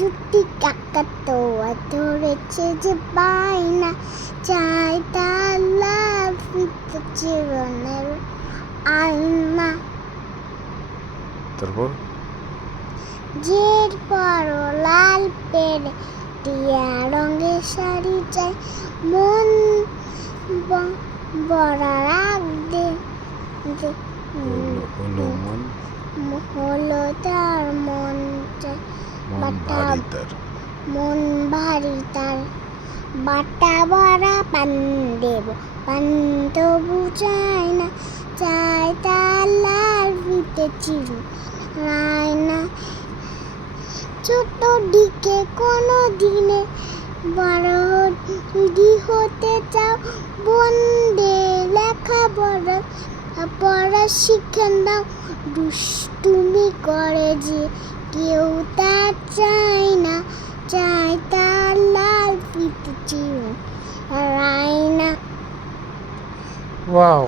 দুটি কাকাতুয়া ধরেছে যে বায়না, চাই তার লাল ফিতে চিরনের আয়না। তারপর জের পরও লাল পেরে টিয়া রঙের শাড়ি চাই, মন বড়া রাগ দে হলো মন হলো তার মন চাই, ভারী তার। মন ভারী তার। বাটা ভরা পান দেব, পান তবু চাই না, চাই তার লাল ফিতে চিরু রায়না। ছোট দিকে কোনো দিনে বড় হতে চাও, বন্দে লেখা পড়া শিখে দাও। দুষ্টুমি করে যে কেউ তা চায় না, চায় তার লাল ফিতে চিরু রায়না। ওয়াও।